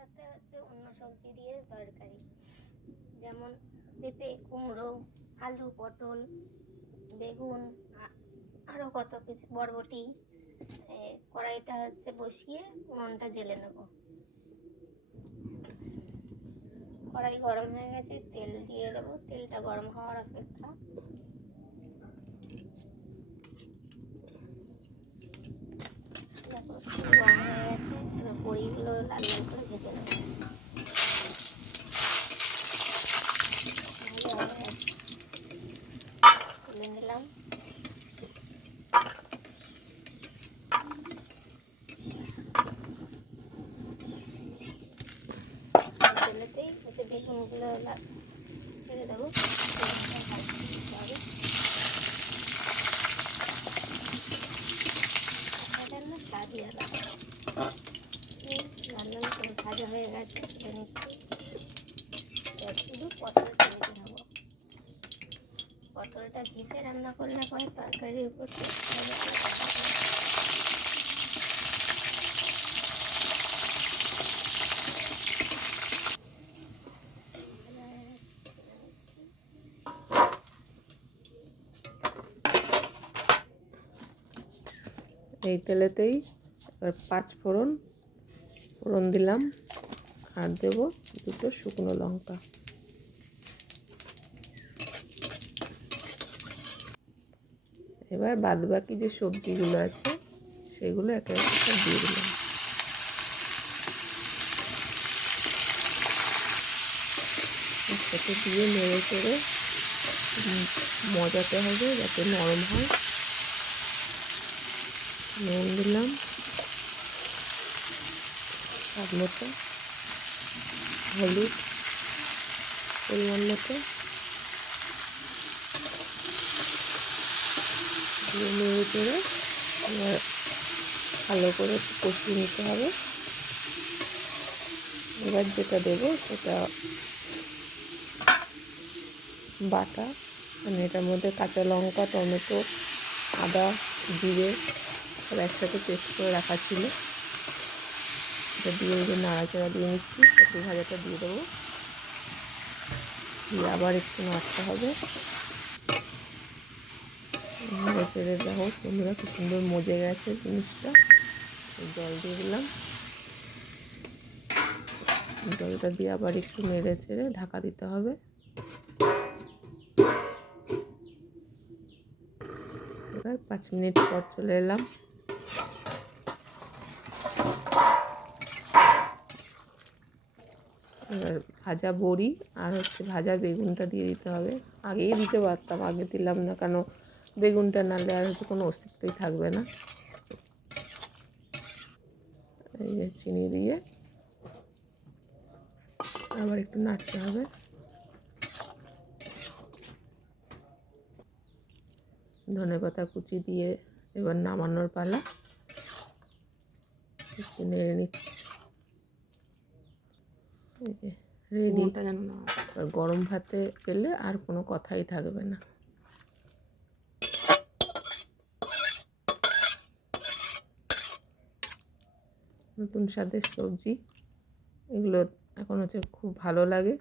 সাথে হচ্ছে অন্য সবজি দিয়ে তরকারি। যেমন পেঁপে, কুমড়ো, আলু, পটল, বেগুন আরও কত কিছু, বরবটি কড়াইটা হচ্ছে বসিয়ে উনুনটা জেলে নেব। কড়াই গরম হয়ে গেছে, তেল দিয়ে দেবো। তেলটা গরম হওয়ার অপেক্ষা দেখো, তেল গরম হয়ে গেছে এবার বড়িগুলো লাল লাল করে ভেজে নেব ভালো হবে। তুলে নিলাম তেলেতেই হচ্ছে বেগুনগুলো লা- ছেড়ে দেবো পেঁয়াজটা ভাজতে দিতে হবে। ভাজার না স্বাদই আলাদা। এই লাল লাল করে ভাজা হয়ে গেছে শুধু পটলটা ভেজে নেব পটলটা ভেজে রান্না করলে পরে তরকারির উপর এই তেলেতেই এবার পাঁচ ফোড়ন ফোড়ন দিলাম, আর দেব দুটো শুকনো লঙ্কা। এবার বাদ বাকি যে সবজিগুলো আছে, সেগুলো একে একে সব দিয়ে দিলাম। দিয়ে নেড়ে করে মজাতে হবে, যাতে নরম হয়। নুন দিলাম স্বাদ মতো। হলুদ পরিমাণ মতো। চেড়ে এবার ভালো করে কষিয়ে নিতে হবে। এবার যেটা দেবো সেটা বাটা। মানে এটার মধ্যে কাঁচা লঙ্কা, টমেটো, আদা, জিরে সব একসাথে পেস্ট করে রাখা ছিল। এটা দিয়ে যে নাড়াচাড়া দিয়ে নিচ্ছি, একটু ভাজাটা দিয়ে দেবো। দিয়ে আবার একটু নাড়তে হবে। চেড়ে দেখো, বন্ধুরা খুব সুন্দর মজে গেছে জিনিসটা। জল দিয়ে দিলাম। জলটা দিয়ে আবার একটু নেড়ে ছেড়ে ঢাকা দিতে হবে। এবার পাঁচ মিনিট পর চলে এলাম। ভাজা বড়ি আর হচ্ছে ভাজা বেগুনটা দিয়ে দিতে হবে। আগেই দিতে পারতাম, আগে দিলাম না, কেন বেগুনটা নালে আর হচ্ছে কোনো অস্তিত্বই থাকবে না। এই যে চিনি দিয়ে আবার একটু নাড়তে হবে। ধনে পাতা কুচি দিয়ে এবার নামানোর পালা। একটু নেড়ে নিচ্ছি। রেডি গরম ভাতে পেলে আর কোনো কথাই থাকবে না। নতুন স্বাদের সবজি এগুলো এখন হচ্ছে খুব ভালো লাগে।